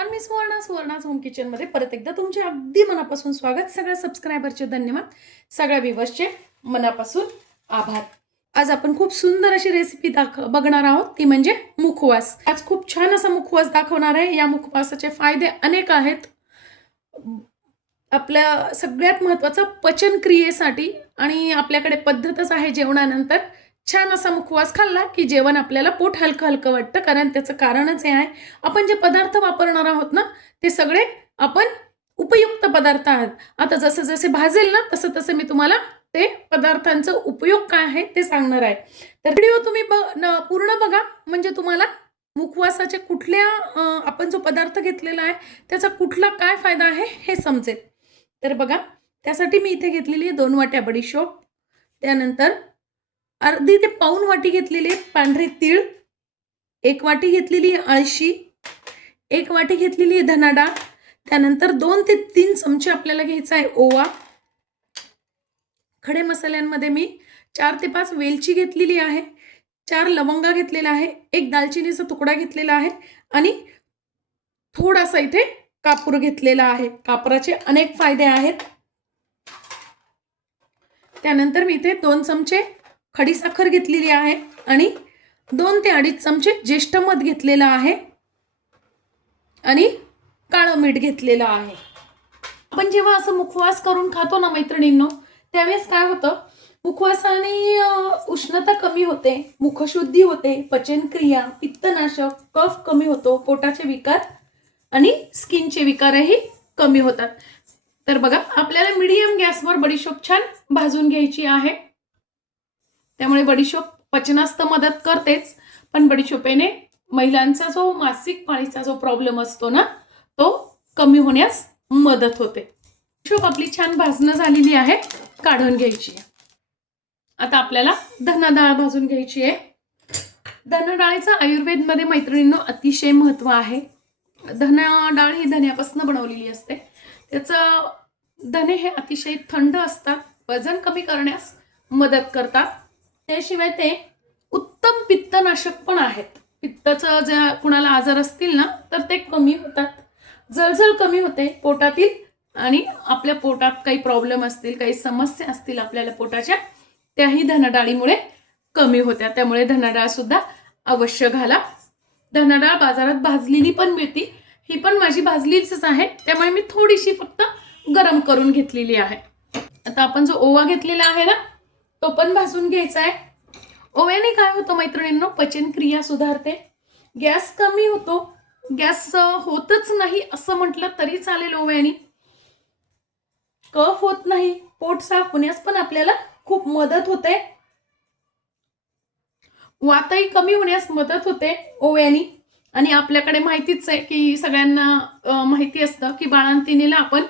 नमस्कार, मी सुवर्णाच होम किचनमध्ये परत एकदा तुमचे अगदी मनापासून स्वागत. सगळ्या सबस्क्रायबरचे धन्यवाद, सगळ्या व्ह्यूअर्सचे मनापासून आभार. आज आपण खूप सुंदर अशी रेसिपी बघणार आहोत, ती म्हणजे मुखवास. आज खूप छान असा मुखवास दाखवणार आहे. या मुखवासाचे फायदे अनेक आहेत. आपल्या सगळ्यात महत्त्वाचं पचन क्रियेसाठी, आणि आपल्याकडे पद्धतच आहे जेवणानंतर छान असा मुखवास खाल्ला की जेवण आपल्याला पोट हलकं हलकं वाटतं. कारण त्याचं कारणच हे आहे, आपण जे पदार्थ वापरणार आहोत ना, ते सगळे आपण उपयुक्त पदार्थ आहेत. आता जसे जसे भाजेल ना, तसं तसं मी तुम्हाला ते पदार्थांचा उपयोग काय आहे ते सांगणार आहे. तर व्हिडिओ तुम्ही पूर्ण बघा, म्हणजे तुम्हाला मुखवासाचे कुठल्या आपण जो पदार्थ घेतलेला आहे त्याचा कुठला काय फायदा आहे हे समजेल. तर बघा, त्यासाठी मी इथे घेतलेली आहे 2 वाट्या बडीशोप, त्यानंतर अर्धी ते पाऊण वाटी घेतलेली पांढरे तीळ, 1 वाटी घेतलेली अळशी, 1 वाटी घेतलेली धना डाळ, त्यानंतर 2 ते 3 चमचे आपल्याला घ्यायचा आहे ओवा. खडे मसाल्यांमध्ये मी 4 ते 5 वेलची घेतलेली आहे, 4 लवंगा घेतलेला आहे, 1 दालचिनीचा तुकडा घेतलेला आहे आणि थोडासा इथे कापूर घेतलेला आहे. कापराचे अनेक फायदे आहेत. त्यानंतर मी इथे 2 चमचे खडीसाखर घेतलेली आहे आणि 2 ते 2.5 चमचे ज्येष्ठ मध घेतलेला आहे आणि काळं मीठ घेतलेलं आहे. आपण जेव्हा असं मुखवास करून खातो ना मैत्रिणींनो, त्यावेळेस काय होतं, मुखवासाने उष्णता कमी होते, मुखशुद्धी होते, पचनक्रिया, पित्तनाशक, कफ कमी होतो, पोटाचे विकार आणि स्किनचे विकारही कमी होतात. तर बघा, आपल्याला मीडियम गॅसवर बडीशोप छान भाजून घ्यायची आहे. त्यामुळे बडीशोप पचनास तर मदत करतेच, पण बडीशोपेने महिलांचा जो मासिक पाळीचा जो प्रॉब्लेम असतो ना, तो कमी होण्यास मदत होते. बडीशोप आपली छान भाजणं झालेली आहे, काढून घ्यायची. आता आपल्याला धना डाळ भाजून घ्यायची आहे. धना डाळीचं आयुर्वेदमध्ये मैत्रिणींनो अतिशय महत्त्व आहे. धना डाळ ही धन्यापासून बनवलेली असते. त्याचं धने हे अतिशय थंड असतात, वजन कमी करण्यास मदत करतात. त्याशिवाय ते उत्तम पित्तनाशक पण आहेत. पित्ताचं जर कुणाला आजार असतील ना, तर ते कमी होतात. जळजळ कमी होते पोटातील, आणि आपल्या पोटात काही प्रॉब्लेम असतील, काही समस्या असतील आपल्याला पोटाच्या, त्याही धनाडाळीमुळे कमी होत्या. त्यामुळे धनाडाळ सुद्धा अवश्य घाला. धनाडाळ बाजारात भाजलेली पण मिळते, ही पण माझी भाजलीच आहे, त्यामुळे मी थोडीशी फक्त गरम करून घेतलेली आहे. आता आपण जो ओवा घेतलेला आहे ना, तो पण भाजून घ्यायचा आहे. ओव्याने काय होतं मैत्रिणींनो, पचनक्रिया सुधारते, गॅस कमी होतो. गॅस होतच नाही असं म्हटलं तरी चालेल ओव्याने. कफ होत नाही, पोट साफ होण्यास पण आपल्याला खूप मदत होते. वातही कमी होण्यास मदत होते ओव्याने. आणि आपल्याकडे माहितीच आहे की सगळ्यांना माहिती असतं की बाळंतिणीला आपण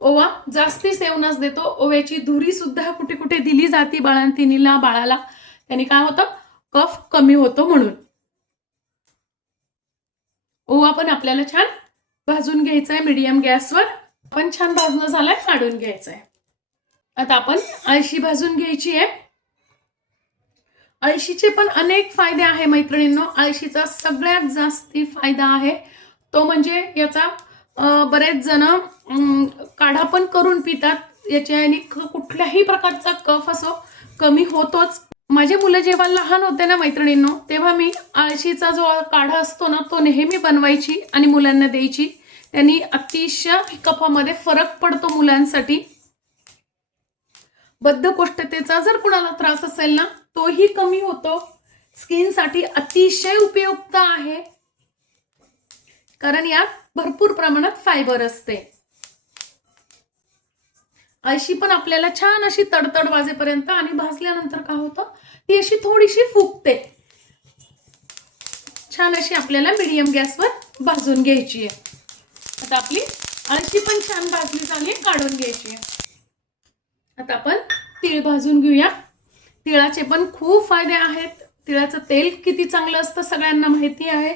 ओवा जास्ती सेवनास देतो. ओव्याची धुरी सुद्धा कुठे कुठे दिली जाते बाळंतिणीला, बाळाला. त्याने काय होतं, कफ कमी होतो म्हणून. ओवा पण आपल्याला छान भाजून घ्यायचा आहे मीडियम गॅसवर. पण छान भाजणं झालंय, काढून घ्यायचं आहे. आता आपण अळशी भाजून घ्यायची आहे. अळशीचे पण अनेक फायदे आहे मैत्रिणींनो. अळशीचा सगळ्यात जास्ती फायदा आहे तो म्हणजे याचा बरेच जण काढा पण करून पितात. याच्याने कुठल्याही प्रकारचा कफ असो कमी होतोच. माझे मुलं जेव्हा लहान होते ना मैत्रिणींनो, तेव्हा मी अळशीचा जो काढा असतो ना, तो नेहमी बनवायची आणि मुलांना द्यायची. त्यांनी अतिशय कफामध्ये फरक पडतो मुलांसाठी. बद्धकोष्ठतेचा जर कुणाला त्रास असेल ना, तोही कमी होतो. स्किनसाठी अतिशय उपयुक्त आहे, कारण यात भरपूर प्रमाणात फायबर असते. अळशी पण आपल्याला छान अशी तडतड वाजेपर्यंत, आणि भाजल्यानंतर काय होतं, ती अशी थोडीशी फुगते. छान अशी आपल्याला मीडियम गॅसवर भाजून घ्यायची आहे. आता आपली अळशी पण छान भाजली झाली, काढून घ्यायची आहे. आता आपण तीळ भाजून घेऊया. तिळाचे पण खूप फायदे आहेत. तिळाचं तेल किती चांगलं असतं सगळ्यांना माहिती आहे.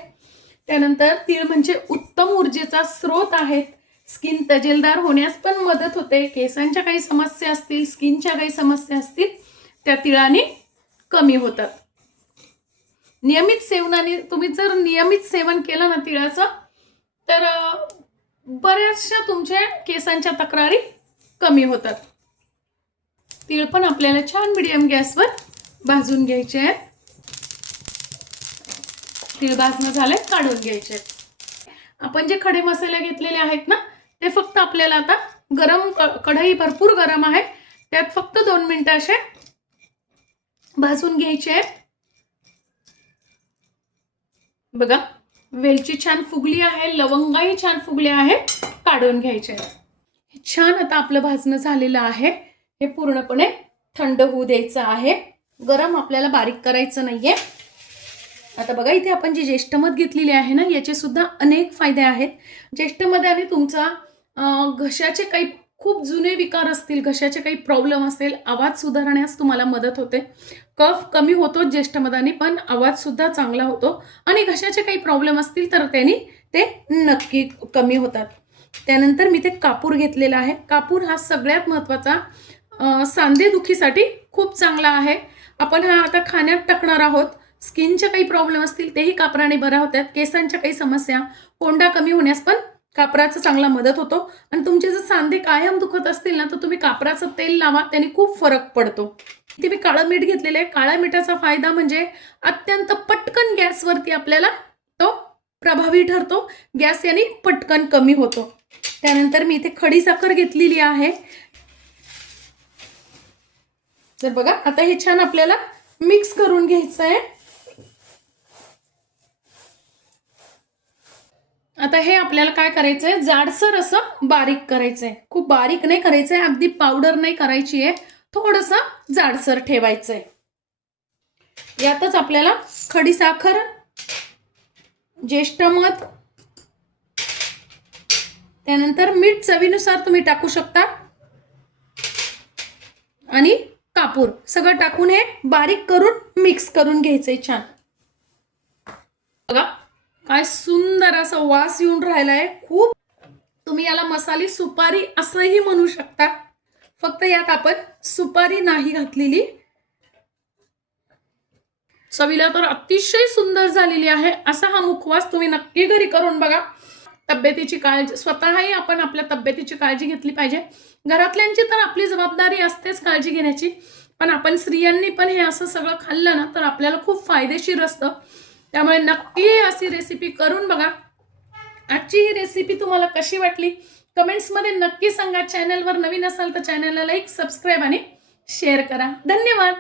त्यानंतर तीळ म्हणजे उत्तम ऊर्जेचा स्रोत आहेत. स्किन तजेलदार होण्यास पण मदत होते. केसांच्या काही समस्या असतील, स्किनच्या काही समस्या असतील, त्या तिळाने कमी होतात. नियमित सेवनाने, तुम्ही जर नियमित सेवन केलं ना तिळाचं, तर बऱ्याचशा तुमच्या केसांच्या तक्रारी कमी होतात. तीळ पण आपल्याला छान मीडियम गॅसवर भाजून घ्यायचे आहेत. तीळ भाजणं झाले, काढून घ्यायचे आहेत. आपण जे खडे मसाले घेतलेले आहेत ना, ते फक्त आपल्याला आता गरम कढई भरपूर गरम आहे, त्यात फक्त 2 मिनिटं असे भाजून घ्यायचे आहेत. बघा, वेलची छान फुगली आहे, लवंगाही छान फुगले आहेत, काढून घ्यायचे आहेत. छान आता आपलं भाजणं झालेलं आहे. हे पूर्णपणे थंड होऊ द्यायचं आहे, गरम आपल्याला बारीक करायचं नाहीये. आता बघा, इथे आपण जी ज्येष्ठमध घेतलेली आहे ना, याचे सुद्धा अनेक फायदे आहेत. ज्येष्ठमधाने तुमचा घशाचे काही खूप जुने विकार असतील, घशाचे काही प्रॉब्लेम असेल, आवाज सुधारण्यास तुम्हाला मदत होते. कफ कमी होतो ज्येष्ठमधाने, पण आवाज सुद्धा चांगला होतो. आणि घशाचे काही प्रॉब्लेम असतील तर त्यांनी ते नक्की कमी होतात. त्यानंतर मी ते कापूर घेतलेला आहे. कापूर हा सगळ्यात महत्त्वाचा सांधेदुखीसाठी खूप चांगला आहे. आपण हा आता खाण्यात टाकणार आहोत. स्किनचे काही प्रॉब्लेम असतील तेही कापराने बरा होतात. केसांच्या काही समस्या, कोंडा कमी होण्यास पण कापराचा चांगला मदत होतो. आणि तुमचे जर सांधे कायम दुखत असतील ना, तर तुम्ही कापराचं तेल लावा, त्याने खूप फरक पडतो. इथे मी काळं मीठ घेतलेलं आहे. काळ्या मिठाचा फायदा म्हणजे अत्यंत पटकन गॅसवरती आपल्याला तो प्रभावी ठरतो. गॅस याने पटकन कमी होतो. त्यानंतर मी इथे खडी साखर घेतलेली आहे. तर बघा, आता हे छान आपल्याला मिक्स करून घ्यायचं आहे. आता हे आपल्याला काय करायचंय, जाडसर असं बारीक करायचंय. खूप बारीक नाही करायचंय, अगदी पावडर नाही करायची आहे, थोडंसं जाडसर ठेवायचंय. यातच आपल्याला खडी साखर, ज्येष्ठमध, त्यानंतर मीठ चवीनुसार तुम्ही टाकू शकता, आणि कापूर सगळं टाकून हे बारीक करून मिक्स करून घ्यायचंय छान. बघा, काय सुंदर असा वास येऊन राहिलाय. खूप, तुम्ही याला मसाली सुपारी असंही म्हणू शकता, फक्त यात आपण सुपारी नाही घातलेली. चवीला तर अतिशय सुंदर झालेली आहे. असा हा मुखवास तुम्ही नक्की घरी करून बघा. तब्येतीची काळजी, स्वतःही आपण आपल्या तब्येतीची काळजी घेतली पाहिजे. घरातल्यांची तर आपली जबाबदारी असतेच काळजी घेण्याची, पण आपण स्त्रियांनी पण हे असं सगळं खाल्लं ना, तर आपल्याला खूप फायदेशीर असतं. त्यामुळे नक्की अशी रेसिपी करून बघा. आजची ही रेसिपी तुम्हाला कशी वाटली कमेंट्समध्ये नक्की सांगा. चॅनलवर नवीन असाल तर चॅनलला लाईक, सबस्क्राईब आणि शेअर करा. धन्यवाद.